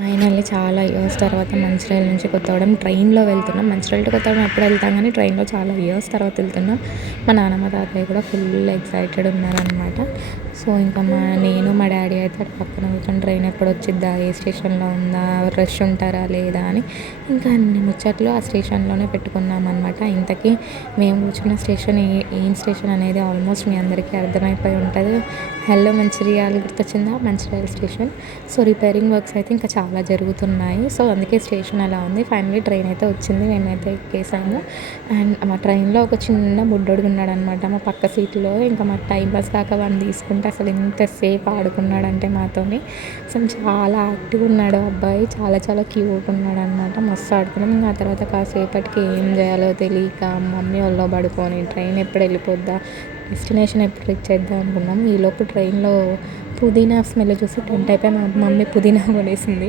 Finally చాలా years తర్వాత మంచిర్యాల నుంచి కొత్తగూడెం ట్రైన్‌లో వెళ్తున్నాం. మంచిర్యాల టు కొత్తగూడెం ఎప్పుడు వెళ్తాం కానీ ట్రైన్‌లో చాలా ఇయర్స్ తర్వాత వెళ్తున్నాం. మా నాన్నమ్మ, తాతయ్య కూడా ఫుల్ ఎక్సైటెడ్ ఉన్నారనమాట. సో, ఇంకా నేను, మా డ్యాడీ అయితే అటు పక్కన కూర్చొని ట్రైన్ ఎప్పుడు వచ్చిద్దా? ఏ స్టేషన్‌లో ఉందా? రష్ ఉంటారా? లేదా? అని ఇంకా అన్ని ముచ్చట్లు ఆ స్టేషన్‌లోనే పెట్టుకున్నామనమాట. ఇంతకీ మేము కూర్చున్న స్టేషన్ ఏం స్టేషన్ అనేది ఆల్మోస్ట్ మీ అందరికీ అర్థమైపోయి ఉంటది. హలో మంచిర్యాల గుర్తొచ్చిందా? Mancherial station. So, repairing works అయితే ఇంకా చాలా జరుగుతున్నాయి. సో, అందుకే స్టేషన్ అలా ఉంది. ఫైనల్లీ ట్రైన్ అయితే వచ్చింది. మేమైతే ఎక్కేసాము. అండ్ మా ట్రైన్‌లో ఒక చిన్న బుడ్డోడు ఉన్నాడనమాట మా పక్క సీట్‌లో. ఇంకా మాకు టైం పాస్ కాక వాడిని తీసుకుంటే అసలు ఎంతసేపు ఆడుకున్నాడంటే మాతోని. అసలు చాలా యాక్టివ్‌గా ఉన్నాడు ఆ అబ్బాయి. చాలా చాలా క్యూట్ ఉన్నాడనమాట. మస్తు ఆడుకున్నాం. ఇంక ఆ తర్వాత కాసేపటికి ఏం చేయాలో తెలియక మమ్మీ ఒళ్ళో పడుకొని ట్రైన్ ఎప్పుడు వెళ్ళిపోద్దా? డెస్టినేషన్ ఎప్పుడు రీచ్ చేద్దాం అనుకున్నాం. ఈలోపు ట్రైన్‌లో పుదీనా స్మెల్ చూసి టెంప్ట్ అయిపోయి మా మమ్మీ పుదీనా కొనేసింది.